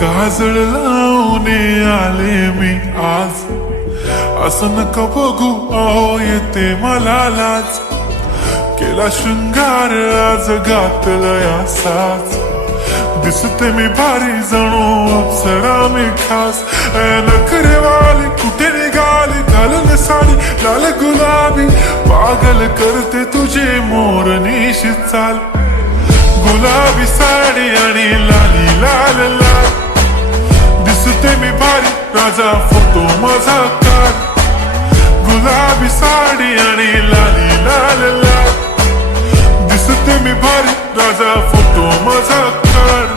काजळ लावून आले मी आज, असं नका बघू अहो येते मला लाज. केला शृंगार आज घातलाय असाच, दिसते मी भारी जणू अप्सरा मी खास. नखरेवाली कुठे निघाली घालून साडी लाल गुलाबी, पागल करते तुझे मोरनीशी चाल. गुलाबी साडी आणि लाली लाल लाल, दिसते मी भारी राजा फोटो माझा काढ. गुलाबी साडी आणि लाली लाल लाल, दिसते मी भारी राजा फोटो माझा काढ.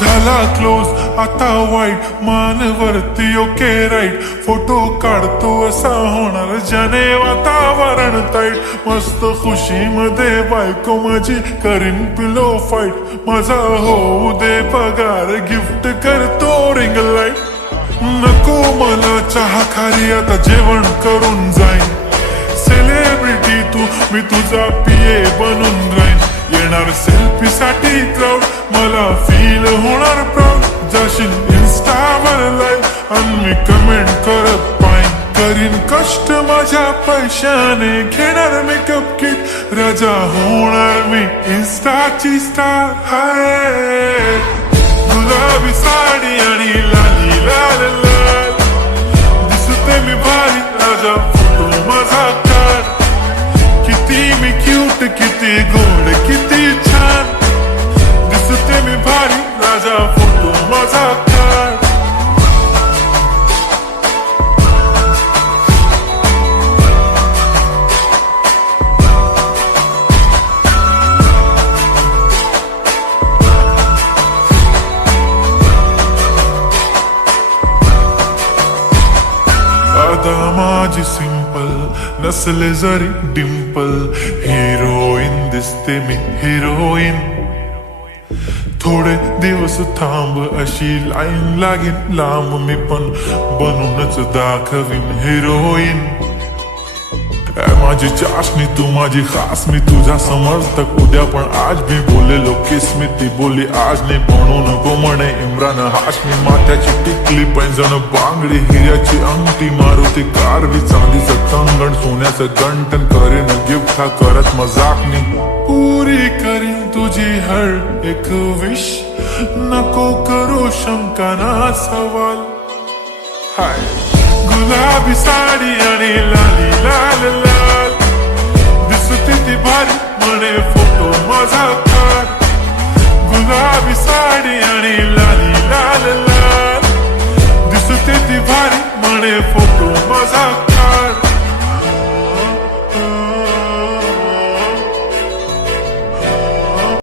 झाला क्लोज आता वाईट, मानवरती ओके राईट. फोटो काढतो असा होणार ज्याने वातावरण ताईट. मस्त खुशी मध्ये बायको माझी करीन पिलो फाईट. माझा होऊ दे पगार गिफ्ट करतो रिंग लाईट. नको मला चहा खारी आता जेवण करून जाईन. सेलिब्रिटी तू मी तुझा पिये बनून राहीन. येणार सेल्फी साठी क्राऊड मला फील होणार प्राऊड. जाशील इन्स्टावर लाईव्ह आणि मी कमेंट करत पाईन. करीन कष्ट माझ्या पैशाने घेणार मेकअप किट. राजा होणार मी इन्स्टाची स्टार. हाय गुलाबी साडी आणि लाली लाल लाल, दिसते मी भारी राजा फोटो माझा काढ. किती मी क्यूट किती गोड किती छान, दिसते मी भारी राजा फोटो माझा काढ. आता माझी सिंपल नसले जरी डिंपल, हिरोईन दिसते मी हिरोईन. थोडे दिवस थांब अशी लाईन लागेल लांब, मी पण बनूनच दाखवीन हिरोईन. माझी चाशनी तू माझी खास, मी तुझा समर्थक उद्या पण आज मी बोलेलो किस्मी. ती बोली आज नाही बनू नको म्हणे इम्रान हाशमी. माथ्याची टिकली पैंजण बांगडी हिऱ्याची अंगठी, मारुती कारवी चांदीचं कंगण सोन्याचं गंटन. करेन गिफ्ट हा करत मजाकनी, पुरी करीन तुझी हर एक विश. नको करू शंका ना सवाल. हाय गुलाबी साडी आणि लाली लाल लाल, दिसते ती भारी म्हणे फोटो माझा काढ. गुलाबी साडी आणि लाल